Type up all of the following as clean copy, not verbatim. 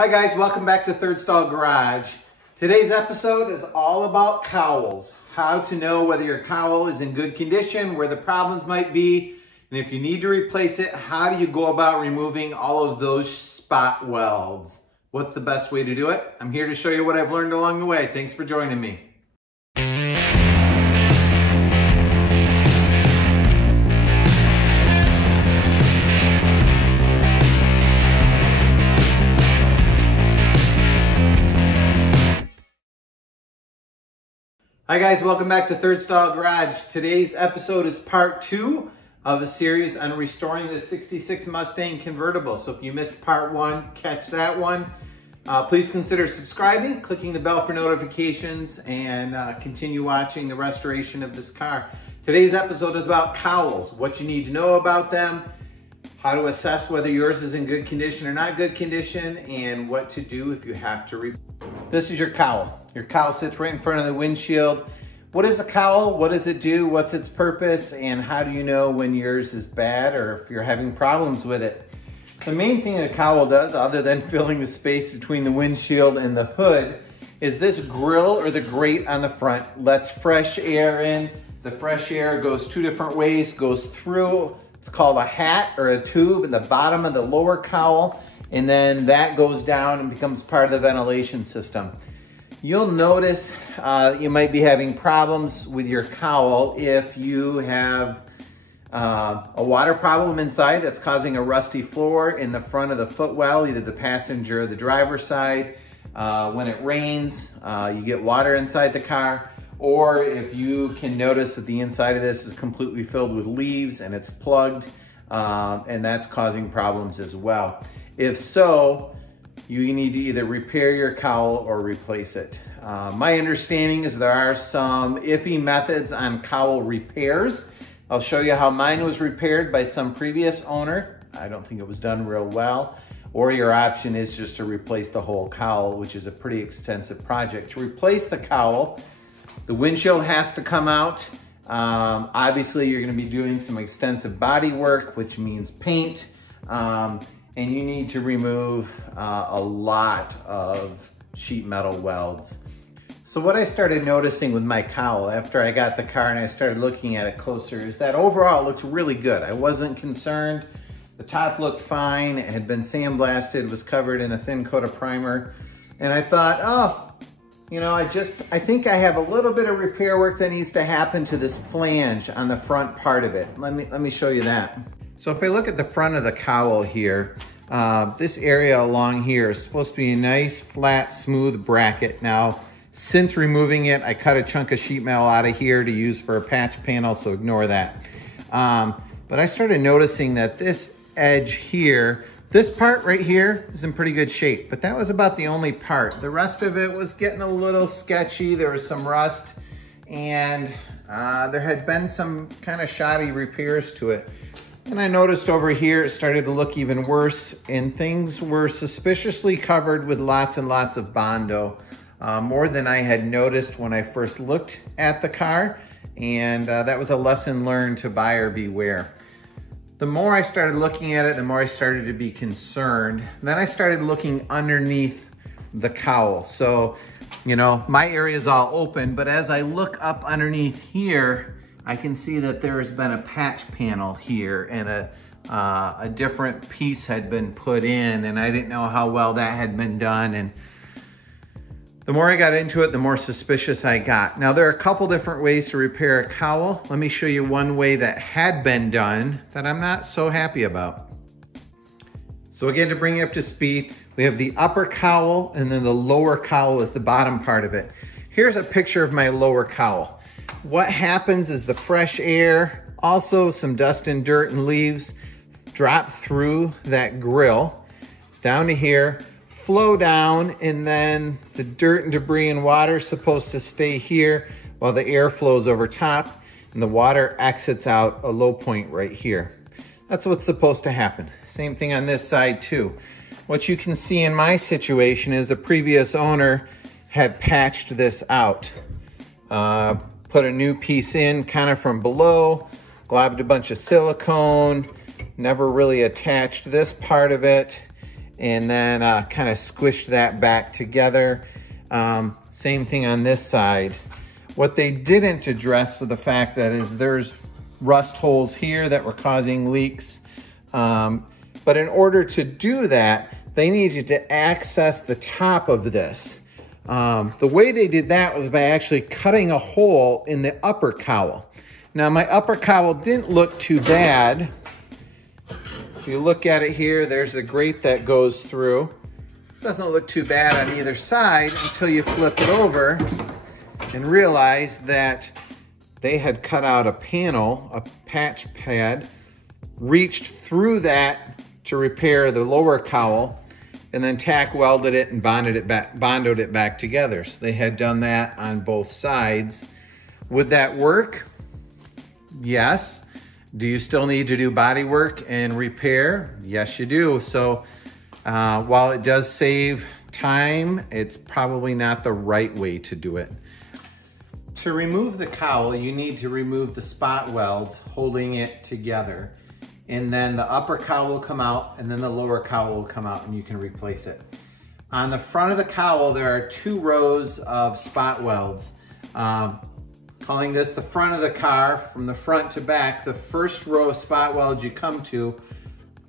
Hi guys, welcome back to Third Stall Garage. Today's episode is all about cowls. How to know whether your cowl is in good condition, where the problems might be, and if you need to replace it, how do you go about removing all of those spot welds? What's the best way to do it? I'm here to show you what I've learned along the way. Thanks for joining me. Hi guys, welcome back to Third Stall Garage. Today's episode is part 2 of a series on restoring the 66 Mustang convertible. So if you missed part 1, catch that one. Please consider subscribing, clicking the bell for notifications, and continue watching the restoration of this car. Today's episode is about cowls, what you need to know about them, how to assess whether yours is in good condition or not good condition, and what to do if you have to replace. This is your cowl. Your cowl sits right in front of the windshield. What is a cowl? What does it do? What's its purpose? And how do you know when yours is bad or if you're having problems with it? The main thing a cowl does, other than filling the space between the windshield and the hood, is this grill or the grate on the front lets fresh air in. The fresh air goes 2 different ways, goes through, it's called a hat or a tube in the bottom of the lower cowl, and then that goes down and becomes part of the ventilation system. You'll notice you might be having problems with your cowl if you have a water problem inside that's causing a rusty floor in the front of the footwell, either the passenger or the driver's side. When it rains, you get water inside the car, or if you can notice that the inside of this is completely filled with leaves and it's plugged, and that's causing problems as well. If so, you need to either repair your cowl or replace it. My understanding is there are some iffy methods on cowl repairs. I'll show you how mine was repaired by some previous owner. I don't think it was done real well. Or your option is just to replace the whole cowl, which is a pretty extensive project. To replace the cowl, the windshield has to come out. Obviously, you're gonna be doing some extensive body work, which means paint. And you need to remove a lot of sheet metal welds. So what I started noticing with my cowl after I got the car and I started looking at it closer is that overall it looks really good. I wasn't concerned. The top looked fine. It had been sandblasted, was covered in a thin coat of primer. And I thought, oh, you know, I think I have a little bit of repair work that needs to happen to this flange on the front part of it. Let me show you that. So if I look at the front of the cowl here, this area along here is supposed to be a nice, flat, smooth bracket. Now, since removing it, I cut a chunk of sheet metal out of here to use for a patch panel, so ignore that. But I started noticing that this edge here, this part right here is in pretty good shape, but that was about the only part. The rest of it was getting a little sketchy. There was some rust, and there had been some kind of shoddy repairs to it. And I noticed over here it started to look even worse, and things were suspiciously covered with lots and lots of Bondo, more than I had noticed when I first looked at the car, and that was a lesson learned to buyer beware. The more I started looking at it, the more I started to be concerned. Then I started looking underneath the cowl. So, you know, my area is all open, but as I look up underneath here, I can see that there has been a patch panel here and a different piece had been put in, and I didn't know how well that had been done. And the more I got into it, the more suspicious I got. Now, there are a couple different ways to repair a cowl. Let me show you one way that had been done that I'm not so happy about. So again, to bring you up to speed, we have the upper cowl and then the lower cowl is the bottom part of it. Here's a picture of my lower cowl. What happens is the fresh air, also some dust and dirt and leaves, drop through that grill down to here, flow down, and then the dirt and debris and water is supposed to stay here while the air flows over top and the water exits out a low point right here. That's what's supposed to happen. Same thing on this side too. What you can see in my situation is the previous owner had patched this out. Put a new piece in kind of from below, globbed a bunch of silicone, never really attached this part of it, and then kind of squished that back together. Same thing on this side. What they didn't address was the fact that there's rust holes here that were causing leaks. But in order to do that, they need you to access the top of this. The way they did that was by actually cutting a hole in the upper cowl. Now my upper cowl didn't look too bad. If you look at it here, there's the grate that goes through. Doesn't look too bad on either side until you flip it over and realize that they had cut out a panel, a patch pad, reached through that to repair the lower cowl, and then tack welded it and bonded it back together. So they had done that on both sides. Would that work? Yes. Do you still need to do body work and repair? Yes, you do. So while it does save time, it's probably not the right way to do it. To remove the cowl, you need to remove the spot welds holding it together. And then the upper cowl will come out, and then the lower cowl will come out, and you can replace it. On the front of the cowl, there are 2 rows of spot welds. Calling this the front of the car, from the front to back, the first row of spot welds you come to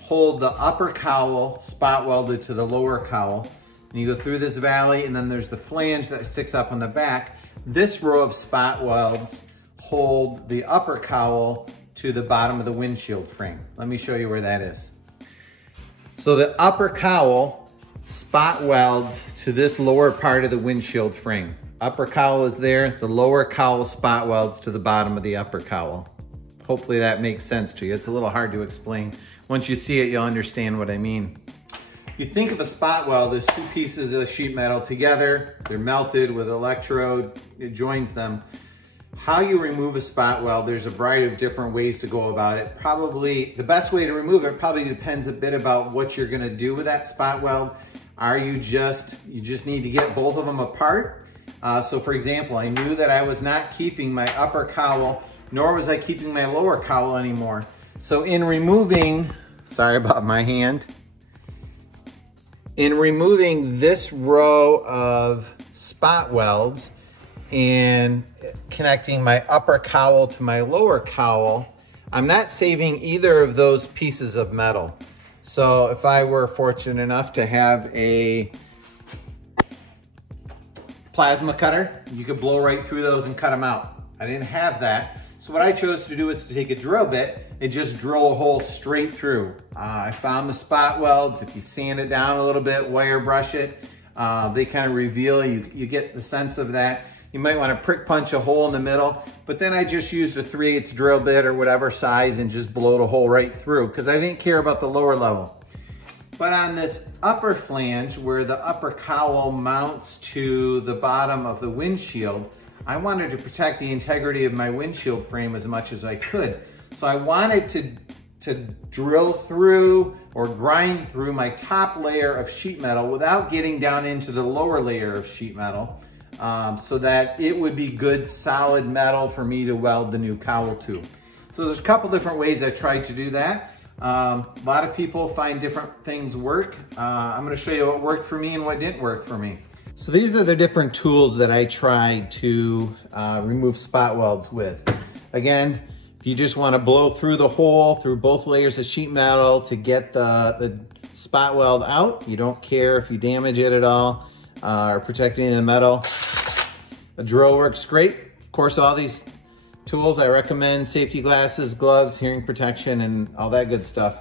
hold the upper cowl spot welded to the lower cowl. And you go through this valley, and then there's the flange that sticks up on the back. This row of spot welds hold the upper cowl to the bottom of the windshield frame. Let me show you where that is. So the upper cowl spot welds to this lower part of the windshield frame. Upper cowl is there, the lower cowl spot welds to the bottom of the upper cowl. Hopefully that makes sense to you. It's a little hard to explain. Once you see it, you'll understand what I mean. If you think of a spot weld as 2 pieces of sheet metal together, they're melted with electrode, it joins them. How you remove a spot weld, there's a variety of different ways to go about it. Probably the best way to remove it probably depends a bit about what you're gonna do with that spot weld. You just need to get both of them apart. So for example, I knew that I was not keeping my upper cowl, nor was I keeping my lower cowl anymore. So in removing, sorry about my hand, in removing this row of spot welds and connecting my upper cowl to my lower cowl, I'm not saving either of those pieces of metal. So if I were fortunate enough to have a plasma cutter, you could blow right through those and cut them out. I didn't have that. So what I chose to do is to take a drill bit and just drill a hole straight through. I found the spot welds. If you sand it down a little bit, wire brush it, they kind of reveal, you get the sense of that. You might want to prick punch a hole in the middle, but then I just used a 3/8 drill bit or whatever size and just blowed a hole right through because I didn't care about the lower level. But on this upper flange where the upper cowl mounts to the bottom of the windshield, I wanted to protect the integrity of my windshield frame as much as I could. So I wanted to drill through or grind through my top layer of sheet metal without getting down into the lower layer of sheet metal so that it would be good solid metal for me to weld the new cowl to. So there's a couple different ways I tried to do that. A lot of people find different things work. I'm gonna show you what worked for me and what didn't work for me. So these are the different tools that I tried to remove spot welds with. Again, if you just want to blow through the hole through both layers of sheet metal to get the spot weld out, you don't care if you damage it at all or protect any of the metal. A drill works great. Of course, all these tools I recommend: safety glasses, gloves, hearing protection, and all that good stuff.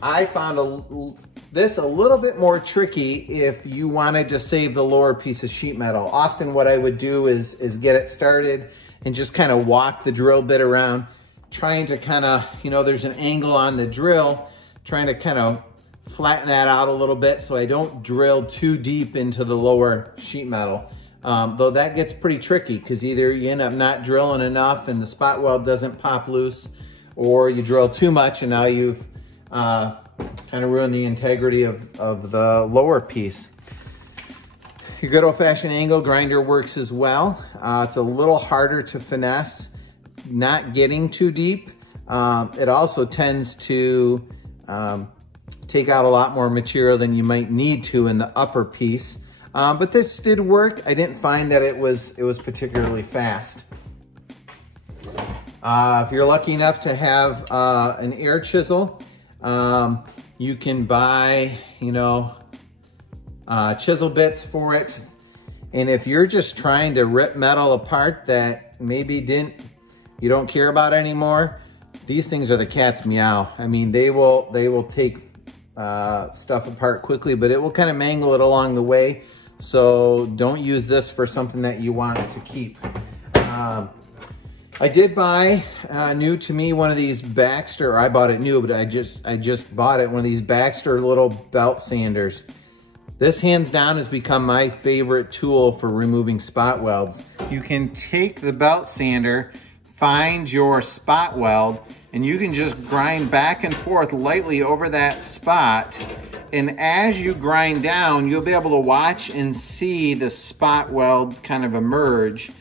I found this a little bit more tricky if you wanted to save the lower piece of sheet metal. Often what I would do is get it started and just kind of walk the drill bit around, trying to kind of, there's an angle on the drill, trying to kind of flatten that out a little bit so I don't drill too deep into the lower sheet metal. Though that gets pretty tricky because either you end up not drilling enough and the spot weld doesn't pop loose, or you drill too much and now you've kind of ruin the integrity of the lower piece. Your good old-fashioned angle grinder works as well. It's a little harder to finesse, not getting too deep. It also tends to take out a lot more material than you might need to in the upper piece. But this did work. I didn't find that it was particularly fast. If you're lucky enough to have an air chisel, you can buy, you know, chisel bits for it. And if you're just trying to rip metal apart that maybe you don't care about anymore, these things are the cat's meow. I mean, they will take stuff apart quickly, but it will kind of mangle it along the way. So don't use this for something that you want to keep. I did buy new to me one of these Baxter, or I bought it new, but I just bought it, one of these Baxter little belt sanders. This hands down has become my favorite tool for removing spot welds. You can take the belt sander, find your spot weld, and you can just grind back and forth lightly over that spot. And as you grind down, you'll be able to watch and see the spot weld kind of emerge.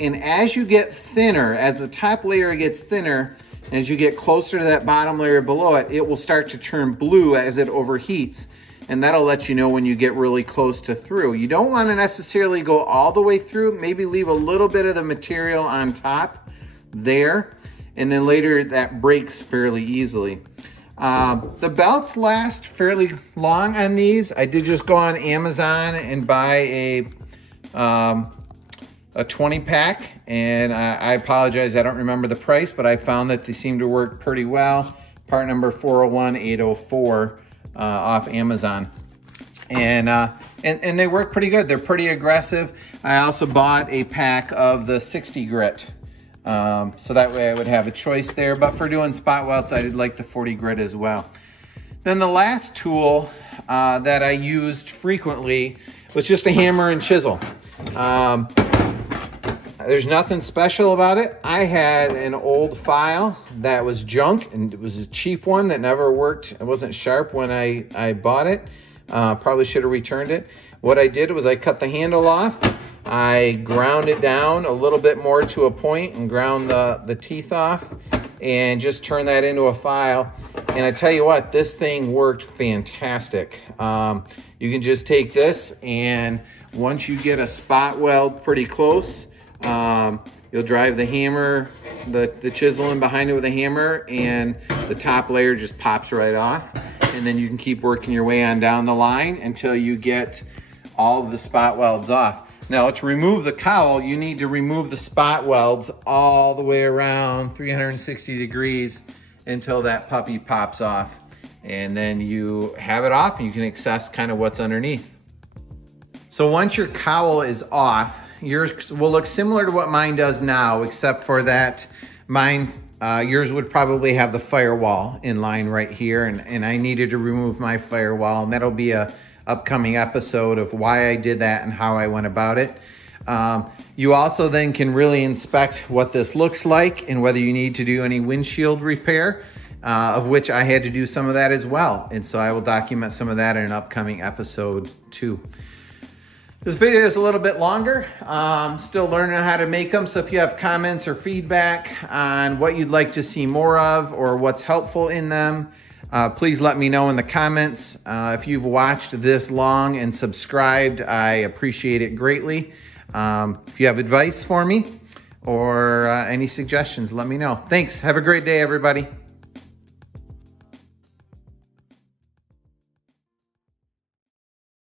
And as you get thinner, as the top layer gets thinner, and as you get closer to that bottom layer below it, it will start to turn blue as it overheats. And that'll let you know when you get really close to through. You don't want to necessarily go all the way through, maybe leave a little bit of the material on top there, and then later that breaks fairly easly. The belts last fairly long on these. I did just go on Amazon and buy a 20 pack, and I apologize, I don't remember the price, but I found that they seem to work pretty well. Part number 401804 off Amazon. And they work pretty good. They're pretty aggressive. I also bought a pack of the 60 grit. So that way I would have a choice there, but for doing spot welds, I did like the 40 grit as well. Then the last tool that I used frequently was just a hammer and chisel. There's nothing special about it. I had an old file that was junk, and it was a cheap one that never worked. It wasn't sharp when I bought it. Probably should have returned it. What I did was I cut the handle off. I ground it down a little bit more to a point and ground the teeth off and just turn that into a file. And I tell you what, this thing worked fantastic. You can just take this, and once you get a spot weld pretty close, you'll drive the hammer, the chisel in behind it with a hammer, and the top layer just pops right off. And then you can keep working your way on down the line until you get all of the spot welds off. Now, to remove the cowl, you need to remove the spot welds all the way around 360 degrees until that puppy pops off. And then you have it off and you can access kind of what's underneath. So once your cowl is off, yours will look similar to what mine does now, except for that yours would probably have the firewall in line right here, and I needed to remove my firewall, and that'll be a upcoming episode of why I did that and how I went about it. You also then can really inspect what this looks like and whether you need to do any windshield repair, of which I had to do some of that as well. And so I will document some of that in an upcoming episode too. This video is a little bit longer. Still learning how to make them. So if you have comments or feedback on what you'd like to see more of or what's helpful in them, please let me know in the comments. If you've watched this long and subscribed, I appreciate it greatly. If you have advice for me or any suggestions, let me know. Thanks. Have a great day, everybody.